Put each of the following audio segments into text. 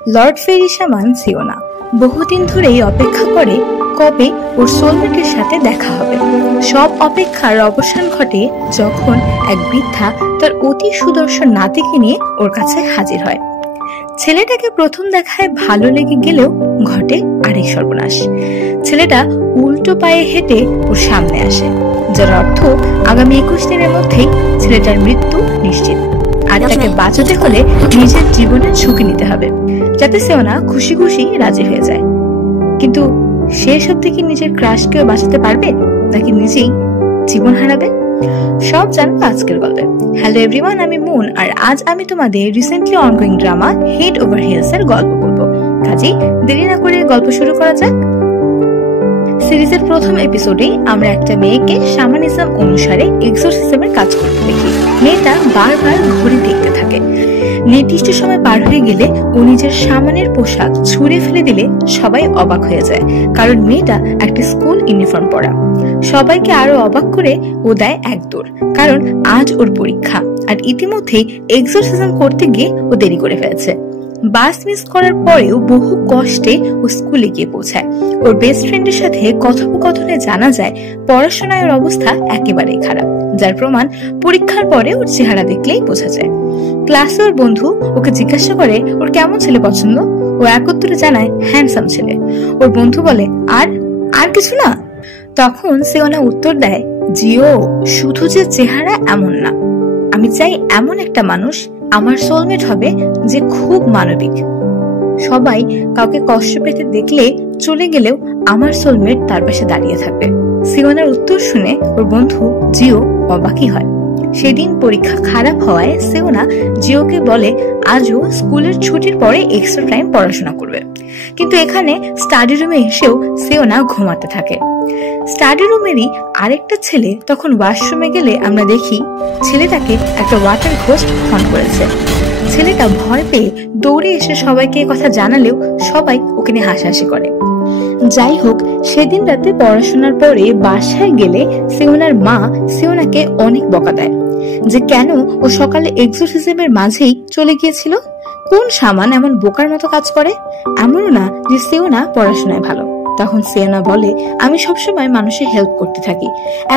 Lord ফেরিশামান সিওনা বহুদিন ধরেই অপেক্ষা করে কবে ওর সোলমেটের সাথে দেখা হবে। সব অপেক্ষার অবসান ঘটে যখন এক বৃদ্ধা তার অতি সুদর্শন নাতিকে নিয়ে ওর কাছে হাজির হয়। ছেলেটাকে প্রথম দেখায় ভালো লেগে গেলেও ঘটে আরেক সর্বনাশ। ছেলেটা উল্টো পায়ে হেঁটে ওর সামনে আসে, যার অর্থ আগামী 21 দিনের মধ্যেই ছেলেটার মৃত্যু নিশ্চিত। আর তাকে বাঁচাতে হলে নিজের জীবনের ঝুঁকি নিতে হবে, যাতে সিওনা খুশি খুশি রাজি হয়ে যায়। কিন্তু সে সব থেকে নিজের ক্রাশকেও বাঁচাতে পারবে নাকি নিজেই জীবন হারাবে? সব জানবো আজকের গল্পে। হ্যালো এভরিওয়ান, আমি মুন, আর আজ আমি তোমাদের recently ongoing drama head over hills এর গল্প বলবো। কাজেই দেরি না করে গল্প শুরু করা যাক। সিরিজের প্রথম এপিসোডে আমরা একটা মেয়েকে শামানিজম অনুসারে এক্সোরসিজমের কাজ করতে দেখি। মেয়েটা বারবার ঘড়ি দেখতে থাকে। নির্দিষ্ট সময় পার হয়ে গেলে ও নিজের সামানের পোশাক ছুঁড়ে ফেলে দিলে সবাই অবাক হয়ে যায়, কারণ মেয়েটা একটা স্কুল ইউনিফর্ম পরা। সবাইকে আরো অবাক করে ও দেয় এক দৌড়, কারণ আজ ওর পরীক্ষা, আর ইতিমধ্যেই এক্সোরসিজম করতে গিয়ে ও দেরি করে ফেলেছে। বাস মিস করার পরেও বহু কষ্টে ও স্কুলে গিয়ে পৌঁছায়। ওর বেস্ট ফ্রেন্ডের সাথে কথোপকথনে জানা যায় পড়াশোনায় ওর অবস্থা একেবারেই খারাপ, যার প্রমাণ পরীক্ষার পরে ওর চেহারা দেখলেই বোঝা যায়। ক্লাসে ওর বন্ধু ওকে জিজ্ঞাসা করে ওর কেমন ছেলে পছন্দ। ও এক উত্তরে জানায় হ্যান্ডসাম ছেলে। ওর বন্ধু বলে আর কিছু না? তখন সিওনা উত্তর দেয়, জিও, শুধু যে চেহারা এমন না, আমি চাই এমন একটা মানুষ আমার সোলমেট হবে যে খুব মানবিক। সবাই কাউকে কষ্ট পেতে দেখলে চলে গেলেও আমার সোলমেট তার পাশে দাঁড়িয়ে থাকবে। সিওনার উত্তর শুনে ওর বন্ধু জিও অবাকই হয়। সেদিন পরীক্ষা খারাপ হওয়ায় সিওনা জিওকে বলে আজও স্কুলের ছুটির পরে এক্সট্রা টাইম পড়াশোনা করবে। কিন্তু এখানে স্টাডি রুমে এসেও সিওনা ঘুমাতে থাকে। স্টাডি রুমেরই আরেকটা ছেলে তখন ওয়াশরুমে গেলে আমরা দেখি ছেলেটাকে একটা ওয়াটার ঘোস্ট ফোন করেছে। ছেলেটা ভয় পেয়ে দৌড়ে এসে সবাইকে কথা জানালেও সবাই ওকে নিয়ে হাসাহাসি করে। যাই হোক, সেদিন রাতে পড়াশোনার পরে বাসায় গেলে সিওনার মা সিওনাকে অনেক বকা দেয় যে কেন ও সকালে এক্সোরসিজমের মাঝেই চলে গিয়েছিল। কোন সামান এমন বোকার মতো কাজ করে? এমনও না যে সিওনা পড়াশোনায় ভালো। তখন সিওনা বলে, আমি সবসময় মানুষের হেল্প করতে থাকি,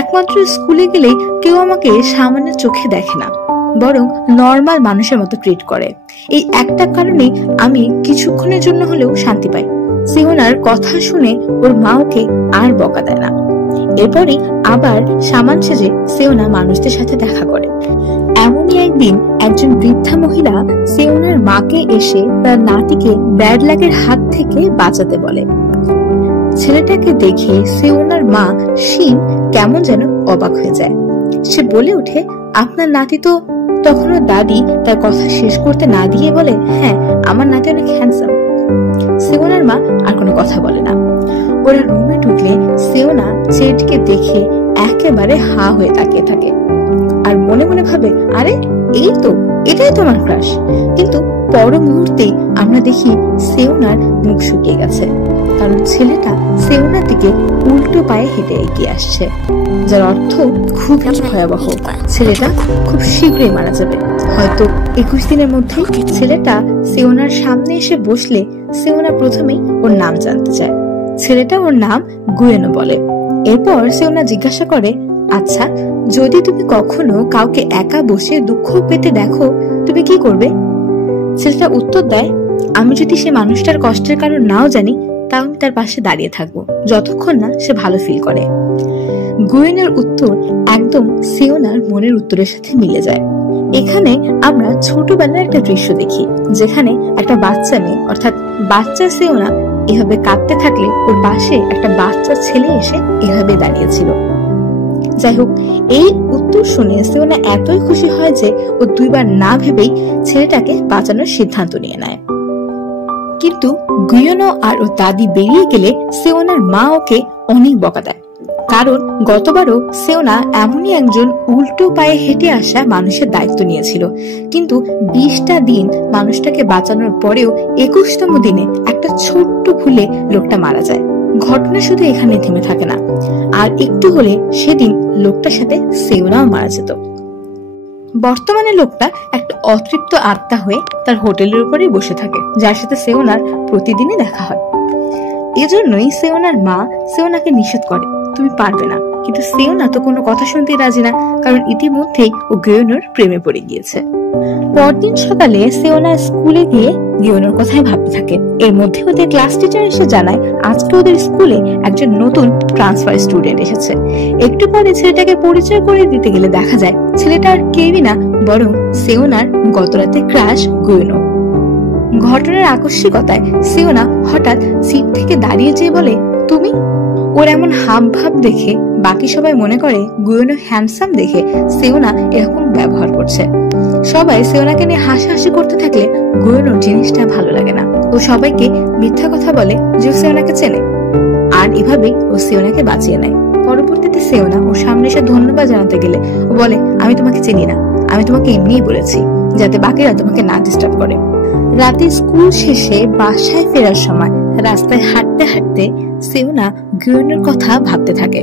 একমাত্র স্কুলে গেলেই কেউ আমাকে সামান্য চোখে দেখে না, বরং নর্মাল মানুষের মতো ট্রিট করে। এই একটা কারণে আমি কিছুক্ষণের জন্য হলেও শান্তি পাই। সিওনার কথা শুনে ওর মা ওকে আর বকা দেয় না। এরপরই আবার সামান সেজে সিওনা মানুষদের সাথে দেখা করে। এমনই একদিন একজন বৃদ্ধা মহিলা সিওনার মাকে এসে তার নাতিকে ব্যাড লাকের হাত থেকে বাঁচাতে বলে। ছেলেটাকে দেখে সিওনার মা শিন কেমন যেন অবাক হয়ে যায়। সে বলে ওঠে, আপনার নাতি তো। তখন দাদি তার কথা শেষ করতে না দিয়ে বলে, হ্যাঁ, আমার নাতি অনেক হ্যান্ডসাম। সিওনার মা আর কোনো কথা বলে না। ওরা রুমে ঢুকলে সিওনা ছেলেটিকে দেখে একেবারে হা হয়ে তাকিয়ে থাকে আর মনে মনে ভাবে, আরে এই তো, এটাই তোমার ক্রাশ। কিন্তু পর মুহূর্তেই আমরা দেখি সিওনার মুখ শুকিয়ে গেছে, কারণ ছেলেটা সিওনার দিকে উল্টো পায়ে হেঁটে এগিয়ে আসছে, যার অর্থ খুব ভয়াবহ। ছেলেটা খুব শীঘ্রই মারা যাবে, হয়তো 21 দিনের মধ্যে। ছেলেটা সিওনার সামনে এসে বসলে সিওনা প্রথমেই ওর নাম জানতে চায়। ছেলেটা ওর নাম গুয়েনো বলে। এরপর সিওনা জিজ্ঞাসা করে, আচ্ছা, যদি তুমি কখনো কাউকে একা বসে দুঃখ পেতে দেখো তুমি কি করবে? ছেলেটা উত্তর দেয়, আমি যদি সে মানুষটার কষ্টের কারণ নাও জানি, তাও আমি তার পাশে দাঁড়িয়ে থাকবো যতক্ষণ না সে ভালো ফিল করে। গুয়েনের উত্তর একদম সিওনার মনের উত্তরের সাথে মিলে যায়। এখানে আমরা ছোটবেলার একটা দৃশ্য দেখি, যেখানে একটা বাচ্চা মেয়ে অর্থাৎ বাচ্চা সিওনা এভাবে কাঁদতে থাকলে ওর পাশে একটা বাচ্চা ছেলে এসে এভাবে দাঁড়িয়েছিল। যাই হোক, এই উত্তর শুনে সিওনা এতই খুশি হয় যে ও দুইবার না ভেবেই ছেলেটাকে বাঁচানোর সিদ্ধান্ত নিয়ে নেয়। কিন্তু গুয়েনো আর ও দাদি বেরিয়ে গেলে সিওনার মা ওকে অনেক বকা দেয়, কারণ গতবারও সিওনা এমনই একজন উল্টো পায়ে হেঁটে আসা মানুষের দায়িত্ব নিয়েছিল, কিন্তু 20টা দিন মানুষটাকে বাঁচানোর পরেও 21তম দিনে একটা ছোট্ট ভুলে লোকটা মারা যায়। ঘটনা শুধু এখানে থেমে থাকে না, আর একটু হলে সেদিন লোকটার সাথে সিওনাও মারা যেত। বর্তমানে লোকটা একটা অতৃপ্ত আত্মা হয়ে তার হোটেলের উপরেই বসে থাকে, যার সাথে সেওনার প্রতিদিনই দেখা হয়। এজন্যই সেওনার মা সেওনাকে নিষেধ করে, তুমি পারবে না। কিন্তু সেওনা তো কোনো কথা শুনতেই রাজি না, কারণ ইতিমধ্যেই ও গিওনোর প্রেমে পড়ে গিয়েছে। পরদিন সকালে সেওনা স্কুলে গিয়ে গিওনোর কথাই ভাবতে থাকে। এর মধ্যে ওদের ক্লাস টিচার এসে জানায় আজকে ওদের স্কুলে একজন নতুন ট্রান্সফার স্টুডেন্ট এসেছে। একটু পরে ছেলেটাকে পরিচয় করে দিতে গেলে দেখা যায় ছেলেটা আর কেউই না, বরং সেওনার গতরাতে ক্রাশ গিওনো। ঘটনার আকস্মিকতায় সেওনা হঠাৎ সিট থেকে দাঁড়িয়ে যেয়ে বলে, তুমি? ওর এমন হাব ভাব দেখে বাকি সবাই মনে করে গিওনো হ্যান্ডসাম দেখে সেওনা এরকম ব্যবহার করছে। সবাই সেওনাকে নিয়ে হাসাহাসি করতে থাকলে গিওনোর জিনিসটা ভালো লাগে না। ও সবাইকে মিথ্যা কথা বলে যে ও সেওনাকে চেনে, আর এভাবেই ও সেওনাকে বাঁচিয়ে নেয়। পরবর্তীতে সেওনা ওর সামনে এসে ধন্যবাদ জানাতে গেলে ও বলে, আমি তোমাকে চিনি না, আমি তোমাকে এমনিই বলেছি যাতে বাকিরা তোমাকে না ডিস্টার্ব করে। রাতে স্কুল শেষে বাসায় ফেরার সময় রাস্তায় হাঁটতে হাঁটতে সেওনা গিওনোর কথা ভাবতে থাকে।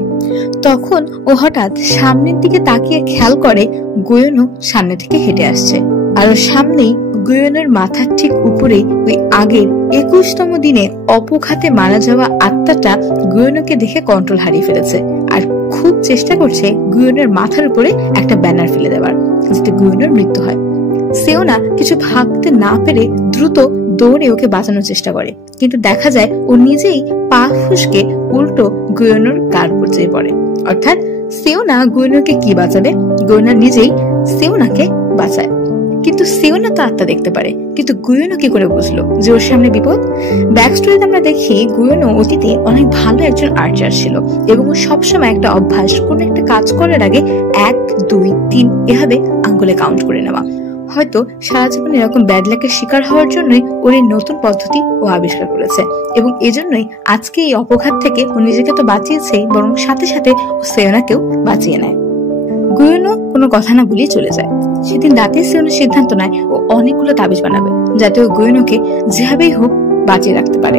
তখন ও হঠাৎ সামনের দিকে তাকিয়ে খেয়াল করে গিওনো সামনে থেকে হেঁটে আসছে, আর সামনেই গিওনোর মাথার ঠিক উপরে ওই আগের 21তম দিনে অপঘাতে মারা যাওয়া আত্মাটা গিওনোকে দেখে কন্ট্রোল হারিয়ে ফেলেছে, আর খুব চেষ্টা করছে গিওনোর মাথার উপরে একটা ব্যানার ফেলে দেওয়ার, যাতে গিওনোর মৃত্যু হয়। সেওনা কিছু ভাবতে না পেরে দ্রুত দৌড়ে ওকে বাঁচানোর চেষ্টা করে, কিন্তু দেখা যায় ও নিজেই পা ফুসকে উল্টো গিওনোর গার উপর যেয়ে পড়ে। অর্থাৎ সেওনা গিওনোকে কি বাঁচাবে, গিওনো নিজেই সেওনাকে বাঁচায়। কিন্তু সেওনা তো আত্মা দেখতে পারে, কিন্তু গিওনো কি করে বুঝলো যে ওর সামনে বিপদ? ব্যাক স্টোরিতে আমরা দেখি গিওনো অতীতে অনেক ভালো একজন আর্চার ছিল, এবং ও সবসময় একটা অভ্যাস, কোন একটা কাজ করার আগে 1, 2, 3 এভাবে আঙ্গুলে কাউন্ট করে নেওয়া। হয়তো সারা জীবন এরকম ব্যাড লাকের শিকার হওয়ার জন্যই ওর এই নতুন পদ্ধতি ও আবিষ্কার করেছে, এবং এজন্যই আজকে এই অপঘাত থেকে ও নিজেকে তো বাঁচিয়েছেই, বরং সাথে সাথে ও সেওনাকেও বাঁচিয়ে নেয়। গিওনো কোনো কথা না বলেই চলে যায়। সেদিন রাতে সেওনা সিদ্ধান্ত নেয় ও অনেকগুলো তাবিজ বানাবে, যাতে ও গিওনোকে যেভাবেই হোক বাঁচিয়ে রাখতে পারে।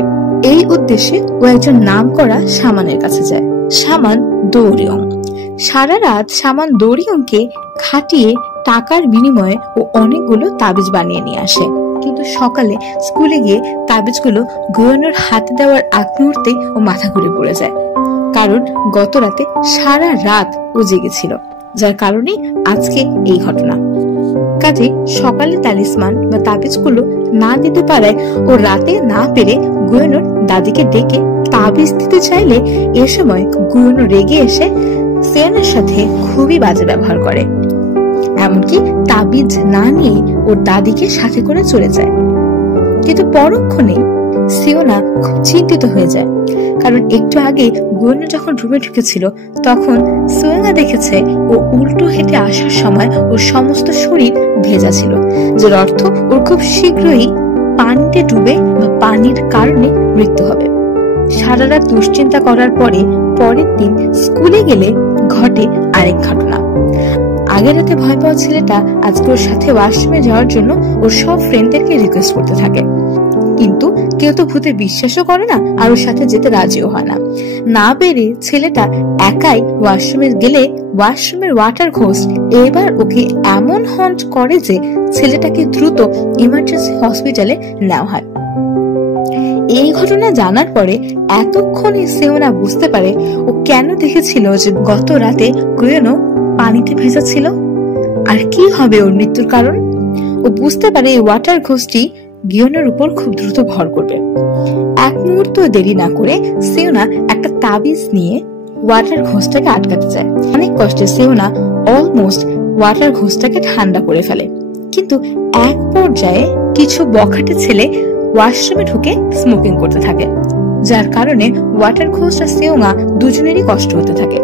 এই উদ্দেশ্যে ও একজন নাম করা শামানের কাছে যায়, শামান দৌরিয়ং। সারা রাত শামান দৌরিয়ংকে খাটিয়ে টাকার বিনিময়ে ও অনেকগুলো তাবিজ বানিয়ে নিয়ে আসে। কিন্তু সকালে স্কুলে গিয়ে তাবিজগুলো গিওনোর হাতে দেওয়ার আগ মুহূর্তে ও মাথা ঘুরে পড়ে যায়, কারণ গত রাতে সারা রাত ও জেগেছিল, যার কারণে আজকে এই ঘটনা। কাজে সকালে তালিসমান বা তাবিজগুলো না দিতে পারায় ও রাতে না পেরে গিওনোর দাদিকে ডেকে তাবিজ দিতে চাইলে এ সময় গিওনো রেগে এসে সেওনার সাথে খুবই বাজে ব্যবহার করে, এমনকি তাবিজ না নিয়ে ওর দাদিকে সাথে করে চলে যায়। কিন্তু পরক্ষণে সেওনা খুব চিন্তিত হয়ে যায়, কারণ একটু আগে গিওনো যখন রুমে ঢুকেছিল তখন সেওনা দেখেছে ও উল্টো হেঁটে আসার সময় ওর সমস্ত শরীর ভেজা ছিল, যার অর্থ ওর খুব শীঘ্রই পানিতে ডুবে বা পানির কারণে মৃত্যু হবে। সারা রাত দুশ্চিন্তা করার পরে পরের দিন স্কুলে গেলে ঘটে আরেক ঘটনা। আগের রাতে ভয় পাওয়া ছেলেটা আজকে ওর সাথে ওয়াশরুমে যাওয়ার জন্য ওর সব ফ্রেন্ডদেরকে রিকোয়েস্ট করতে থাকে, কিন্তু কেউ তো ভূতে বিশ্বাসও করে না আর ওর সাথে যেতে রাজিও হয় না। না পেরে ছেলেটা একাই ওয়াশরুমে গেলে ওয়াশরুমের ওয়াটার ঘোস্ট এবার ওকে এমন হন্ট করে যে ছেলেটাকে দ্রুত ইমার্জেন্সি হসপিটালে নেওয়া হয়। এই ঘটনা জানার পরে এতক্ষণে সেওনা বুঝতে পারে ও কেন দেখেছিল যে গত রাতে গিওনো পানিতে ভেজা ছিল, আর কি হবে ওর মৃত্যুর কারণ। ও বুঝতে পারে এই ওয়াটার ঘোস্টটি গিওনোর উপর খুব দ্রুত ভর করবে। এক মুহূর্ত দেরি না করে সেওনা একটা তাবিজ নিয়ে ওয়াটার ঘোস্টটাকে আটকাতে যায়। অনেক কষ্টে সেওনা অলমোস্ট ওয়াটার ঘোস্টটাকে ঠান্ডা করে ফেলে, কিন্তু এক পর্যায়ে কিছু বখাটে ছেলে ওয়াশরুমে ঢুকে স্মোকিং করতে থাকে, যার কারণে ওয়াটার ঘোস্ট আর সেওনা দুজনেরই কষ্ট হতে থাকে।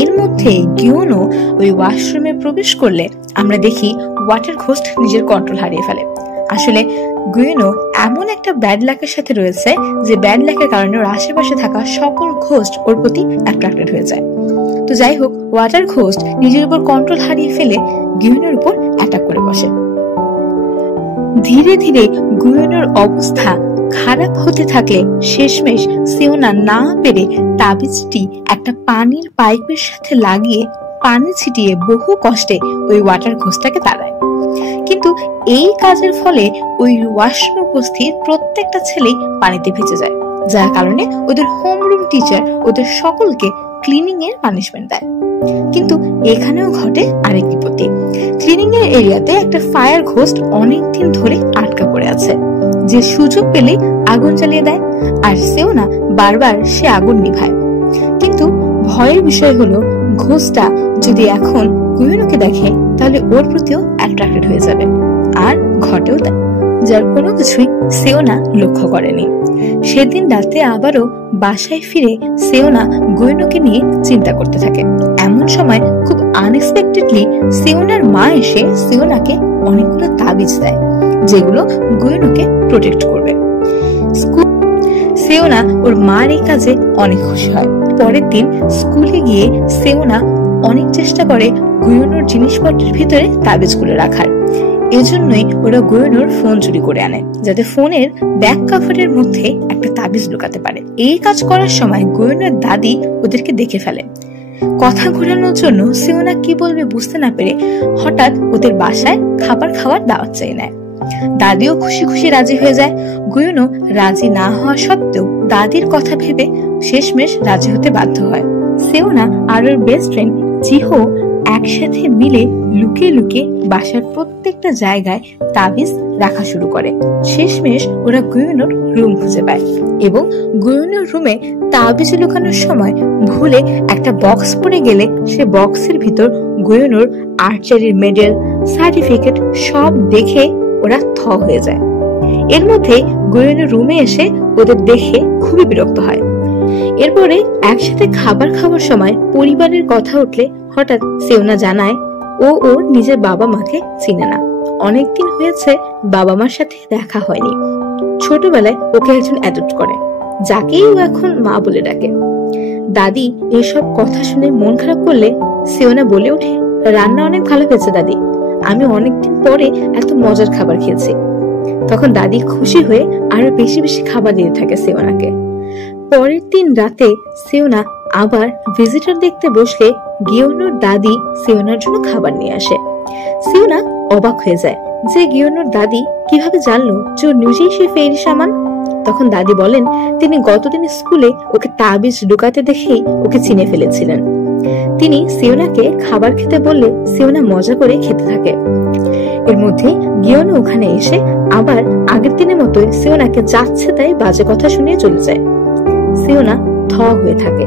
এর মধ্যে গিওনো ওই ওয়াশরুমে প্রবেশ করলে আমরা দেখি ওয়াটার ঘোস্ট নিজের কন্ট্রোল হারিয়ে ফেলে। আসলে গিওনো এমন একটা ব্যাড লাকের সাথে রয়েছে যে ব্যাড লাকের কারণে ওর আশেপাশে থাকা সকল ঘোস্ট ওর প্রতি অ্যাট্রাক্টেড হয়ে যায়। তো যাই হোক, ওয়াটার ঘোস্ট নিজের উপর কন্ট্রোল হারিয়ে ফেলে গিওনোর উপর অ্যাটাক করে বসে। ধীরে ধীরে গিওনোর অবস্থা খারাপ হতে থাকলে শেষমেশ সেওনা না পেরে তাবিজটি একটা পানির পাইপের সাথে লাগিয়ে পানি ছিটিয়ে বহু কষ্টে ওই ওয়াটার ঘোষটাকে তাড়ায়। কিন্তু এই কাজের ফলে ওই ওয়াশরুমে উপস্থিত প্রত্যেকটা ছেলেই পানিতে ভিজে যায়, যার কারণে ওদের হোমরুম টিচার ওদের সকলকে ক্লিনিং এর পানিশমেন্ট দেয়। কিন্তু এখানেও ঘটে আরেক বিপত্তি। ক্লিনিং এর এরিয়াতে একটা ফায়ার ঘোস্ট অনেকদিন ধরে আটকা পড়ে আছে, যে সুযোগ পেলে আগুন জ্বালিয়ে দেয়, আর সেওনা বারবার সে আগুন নিভায়। কিন্তু ভয়ের বিষয় হলো ঘোস্টটা যদি এখন গুয়োনোকে দেখে তাহলে ওর প্রতিও অ্যাট্রাক্টেড হয়ে যাবে, আর ঘটেও তাই, যার কোনো কিছুই সেওনা লক্ষ্য করেনি। সেদিন রাতে আবারও বাসায় ফিরে সেওনা গুয়োনোকে নিয়ে চিন্তা করতে থাকে। এমন সময় খুব আনএক্সপেক্টেডলি সেওনার মা এসে সেওনাকে অনেকগুলো তাবিজ দেয়, যেগুলো গুয়োনোকে প্রোটেক্ট করবে। সেওনা ওর মার এই কাজে অনেক খুশি হয়। পরের দিন স্কুলে গিয়ে সেওনা অনেক চেষ্টা করে গুয়োনোর জিনিসপত্রের ভিতরে তাবিজগুলো রাখার। এজন্যই ওরা গুয়োনোর ফোন চুরি করে আনে, যাতে ফোনের ব্যাক কভারের মধ্যে একটা তাবিজ লুকাতে পারে। এই কাজ করার সময় গুয়োনোর দাদি ওদেরকে দেখে ফেলে। কথা ঘোরানোর জন্য সেওনা কি বলবে বুঝতে না পেরে হঠাৎ ওদের বাসায় খাবার খাওয়ার দাওয়াত চেয়ে নেয়। দাদিও খুশি খুশি রাজি হয়ে যায়। গুয়োনো রাজি না হওয়া সত্ত্বেও দাদির কথা ভেবে শেষমেশ রাজি হতে বাধ্য হয়। সেওনা আর ওর বেস্ট ফ্রেন্ড জিহো একসাথে মিলে লুকিয়ে লুকিয়ে বাসার প্রত্যেকটা জায়গায় তাবিজ রাখা শুরু করে। শেষমেশ ওরা গুয়োনোর রুম খুঁজে পায় এবং গুয়োনোর রুমে তাবিজ লুকানোর সময় ভুলে একটা বক্স পড়ে গেলে সে বক্সের ভিতর গুয়োনোর আর্চারির মেডেল, সার্টিফিকেট সব দেখে ওরা থ হয়ে যায়। এর মধ্যে গুয়োনোর রুমে এসে ওদের দেখে খুবই বিরক্ত হয়। এরপরে একসাথে খাবার খাওয়ার সময় পরিবারের কথা উঠলে হঠাৎ সেওনা জানায় ও ওর নিজের বাবা মাকে চিনে না। অনেকদিন হয়েছে বাবা মার সাথে দেখা হয়নি। ছোটবেলায় ওকে একজন অ্যাডপ্ট করে, যাকেই ও এখন মা বলে ডাকে। দাদি এসব কথা শুনে মন খারাপ করলে সেওনা বলে ওঠে, রান্না অনেক ভালো হয়েছে দাদি, আমি অনেকদিন পরে এত মজার খাবার খেয়েছি। তখন দাদি খুশি হয়ে আরো বেশি বেশি খাবার দিতে থাকে সেওনাকে। পরের দিন রাতে সেওনা আবার ভিজিটর দেখতে বসলে গিয়োনোর দাদি সেওনার জন্য খাবার নিয়ে আসে। সেওনা অবাক হয়ে যায় যে গিয়োনোর দাদি কিভাবে জানলো যে ও নিজেই সে ফেরি সামান। তখন দাদি বলেন তিনি গতদিন স্কুলে ওকে তাবিজ ঢুকাতে দেখেই ওকে চিনে ফেলেছিলেন। তিনি সেওনাকে খাবার খেতে বললে সেওনা মজা করে খেতে থাকে। এর মধ্যে গিয়োনো ওখানে এসে আবার আগের দিনের মতোই সেওনাকে যাচ্ছে তাই বাজে কথা শুনিয়ে চলে যায়। সেওনা থ হয়ে থাকে।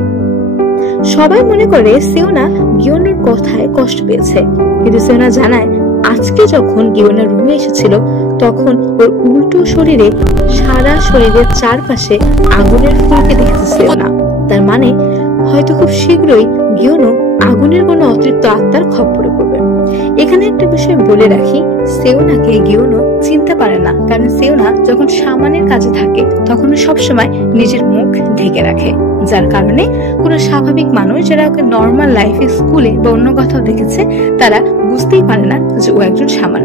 সবাই মনে করে সেওনা গিয়োনোর কথায় কষ্ট পেয়েছে, কিন্তু সেওনা জানায় আজকে যখন গিয়োনোর রুমে এসেছিল তখন ওর উল্টো শরীরে সারা শরীরের চারপাশে আগুনের ফুলকে দেখেছে সেওনা। তার মানে হয়তো খুব শীঘ্রই গিয়োনো আগুনের কোনো অতৃপ্ত আত্মার খপ্পরে পড়বে। এখানে একটা বিষয় বলে রাখি, সেওনাকে গিয়োনো চিনতে পারে না, কারণ সেওনা যখন সামানের কাজে থাকে তখন সবসময় নিজের মুখ ঢেকে রাখে, যার কারণে কোনো স্বাভাবিক মানুষ যারা ওকে নর্মাল লাইফে স্কুলে বা অন্য কোথাও দেখেছে তারা বুঝতেই পারে না যে ও একজন সামান।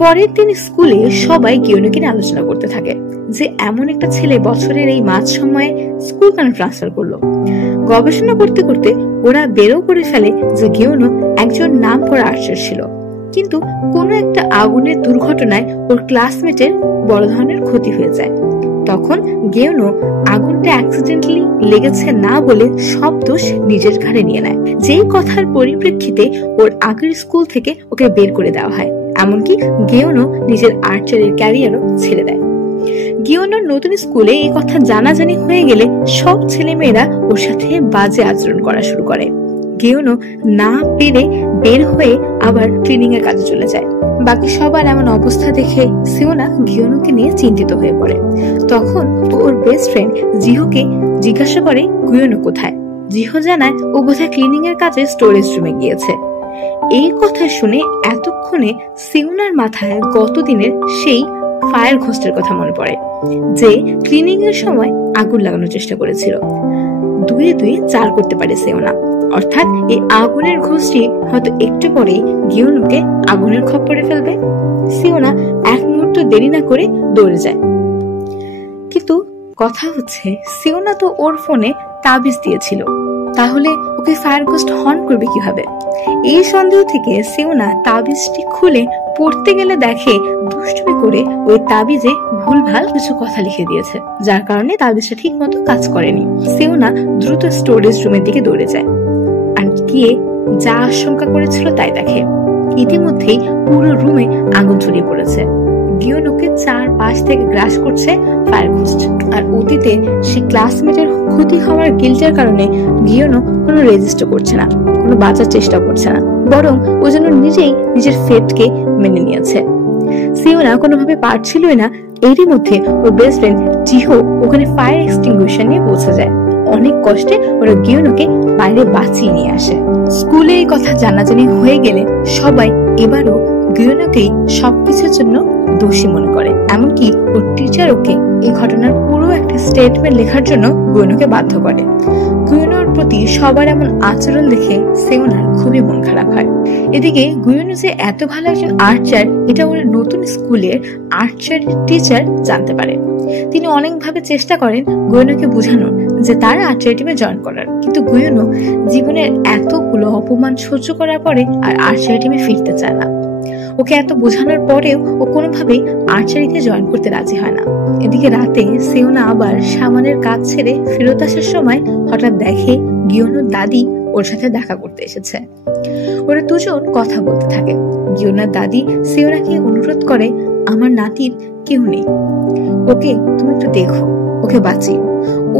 পরের দিন স্কুলে সবাই গিয়োনোকে নিয়ে আলোচনা করতে থাকে যে এমন একটা ছেলে বছরের এই মাঝ সময়ে স্কুল কেন ট্রান্সফার করলো। গবেষণা করতে করতে ওরা বেরো করে ফেলে যে গিয়োনো একজন নাম করা আর্চার ছিল, কিন্তু কোনো একটা আগুনের দুর্ঘটনায় ওর ক্লাসমেটের বড় ধরনের ক্ষতি হয়ে যায়। তখন গিয়োনো আগুনটা অ্যাক্সিডেন্টালি লেগেছে না বলে সব দোষ নিজের ঘাড়ে নিয়ে নেয়, যেই কথার পরিপ্রেক্ষিতে ওর আগের স্কুল থেকে ওকে বের করে দেওয়া হয়। এমনকি গিয়োনো নিজের আর্চারের ক্যারিয়ারও ছেড়ে দেয়। গিয়োনোর নতুন স্কুলে এই কথা জানাজানি হয়ে গেলে সব ছেলেমেয়েরা ওর সাথে বাজে আচরণ করা শুরু করে। গিয়োনো না পেরে বের হয়ে আবার ক্লিনিং এর কাজে চলে যায়। বাকি সবার এমন অবস্থা দেখে সেওনা গিয়োনোকে নিয়ে চিন্তিত হয়ে পড়ে। তখন ওর বেস্ট ফ্রেন্ড জিহোকে জিজ্ঞাসা করে গিয়োনো কোথায়। জিহো জানায় ও বোধহয় ক্লিনিং এর কাজে স্টোরেজ রুমে গিয়েছে। এই কথা শুনে এতক্ষণে সেওনার মাথায় গতদিনের সেই ফায়ার ঘোস্টের কথা মনে পড়ে, যে ক্লিনিং এর সময় আগুন লাগানোর চেষ্টা করেছিল। দুয়ে দুয়ে 4 করতে পারে সেওনা, অর্থাৎ এই আগুনের ঘোষটি হয়তো একটু পরেই গিয়োনোকে আগুনের খপ্পরে ফেলবে। সেওনা এক মুহূর্ত দেরি না করে দৌড়ে যায়। কিন্তু কথা হচ্ছে সেওনা তো ওর ফোনে তাবিজ দিয়েছিল, তাহলে ওকে ফায়ার গোস্ট হর্ন করবে কিভাবে? এই সন্দেহ থেকে সেওনা তাবিজটি খুলে পড়তে গেলে দেখে দুষ্টুমি করে ওই তাবিজে ভুলভাল কিছু কথা লিখে দিয়েছে, যার কারণে তাবিজটা ঠিক মতো কাজ করেনি। সেওনা দ্রুত স্টোরেজ রুমের দিকে দৌড়ে যায় আর গিয়ে যা আশঙ্কা করেছিল তাই দেখে। ইতিমধ্যেই পুরো রুমে আগুন ছড়িয়ে পড়েছে। গিওনোকে চারপাশ থেকে গ্রাস করছে ফায়ার গোস্ট। আর অতীতে সে ক্লাসমেটের ক্ষতি হওয়ার গিল্টের কারণে গিওনো কোনো রেজিস্টার করছে না, কোনো বাঁচার চেষ্টা করছে না, বরং ও যেন নিজেই নিজের ফেটকে মেনে নিয়েছে। সেওনা কোনোভাবে পারছিলই না। এরই মধ্যে ওর বেস্ট ফ্রেন্ড চিহো ওখানে ফায়ার এক্সটিংগুইশার নিয়ে পৌঁছে যায়। অনেক কষ্টে ওরা গিওনোকে বাইরে বাঁচিয়ে নিয়ে আসে। স্কুলে এই কথা জানাজানি হয়ে গেলে সবাই এবারও গিওনোকেই সবকিছুর জন্য দোষী মনে করে। এমনকি ওর টিচার ওকে এই ঘটনার পুরো একটা স্টেটমেন্ট লেখার জন্য গিওনোকে বাধ্য করে। গিওনোর প্রতি সবার এমন আচরণ দেখে সেওনার খুবই মন খারাপ হয়। এদিকে গিওনো যে এত ভালো একজন আর্চার এটা ওর নতুন স্কুলের আর্চার টিচার জানতে পারে। তিনি অনেকভাবে চেষ্টা করেন গিওনোকে বোঝানোর যে তার আর্চার টিমে জয়েন করার, কিন্তু গিওনো জীবনের এতগুলো অপমান সহ্য করার পরে আর আর্চার টিমে ফিরতে চায় না। ওকে এত বোঝানোর পরেও ও কোনোভাবেই আর্চারিতে জয়েন করতে রাজি হয় না। এদিকে রাতে সেওনা আবার সামানের কাজ ছেড়ে ফেরত আসার সময় হঠাৎ দেখে গিওনোর দাদি ওর সাথে দেখা করতে এসেছে। ওরা দুজন কথা বলতে থাকে। গিওনোর দাদি সেওনাকে অনুরোধ করে, আমার নাতির কেউ নেই, ওকে তুমি একটু দেখো, ওকে বাঁচিও,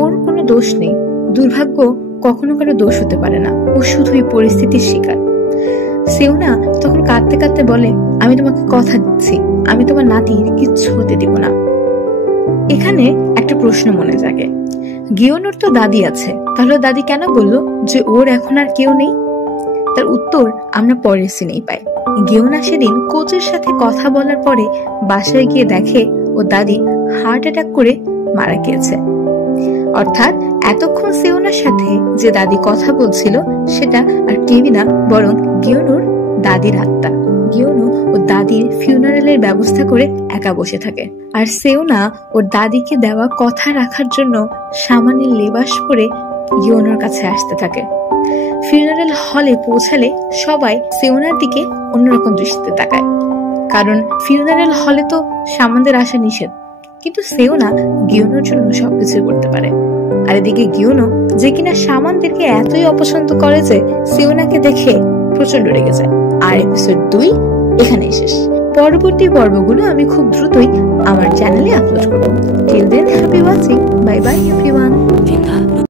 ওর কোনো দোষ নেই, দুর্ভাগ্য কখনো কারো দোষ হতে পারে না, ও শুধুই পরিস্থিতির শিকার। সেওনা তখন কাঁদতে কাঁদতে বলে, আমি তোমাকে কথা দিচ্ছি, আমি তোমার নাতির কিচ্ছু হতে দিব না। এখানে একটা প্রশ্ন মনে জাগে, গিওনোর তো দাদি আছে, তাহলে দাদি কেন বললো যে ওর এখন আর কেউ নেই? তার উত্তর আমরা পরের সিনেই পাই। গিওনা সেদিন কোচের সাথে কথা বলার পরে বাসায় গিয়ে দেখে ও দাদি হার্ট অ্যাটাক করে মারা গিয়েছে। অর্থাৎ এতক্ষণ সেওনার সাথে যে দাদি কথা বলছিল সেটা আর টিভি না, বরং গিওনোর দাদির আত্মা। গিওনো ও দাদির ফিউনারেলের ব্যবস্থা করে একা বসে থাকে, আর সেওনা ওর দাদিকে দেওয়া কথা রাখার জন্য সামানের লেবাস পরে গিওনোর কাছে আসতে থাকে। ফিউনারেল হলে পৌঁছালে সবাই সেওনার দিকে অন্যরকম দৃষ্টিতে তাকায়, কারণ ফিউনারেল হলে তো সামানদের আসা নিষেধ। কিন্তু সেওনা গিওনোর জন্য সবকিছু করতে পারে। আর এদিকে গিওনো যে কিনা সামানদেরকে এতই অপছন্দ করে যে সেওনাকে দেখে প্রচন্ড রেগে যায়। আর এপিসোড 2 এখানেই শেষ। পরবর্তী পর্বগুলো আমি খুব দ্রুতই আমার চ্যানেলে আপলোড করব। Till then happy watching, bye bye everyone.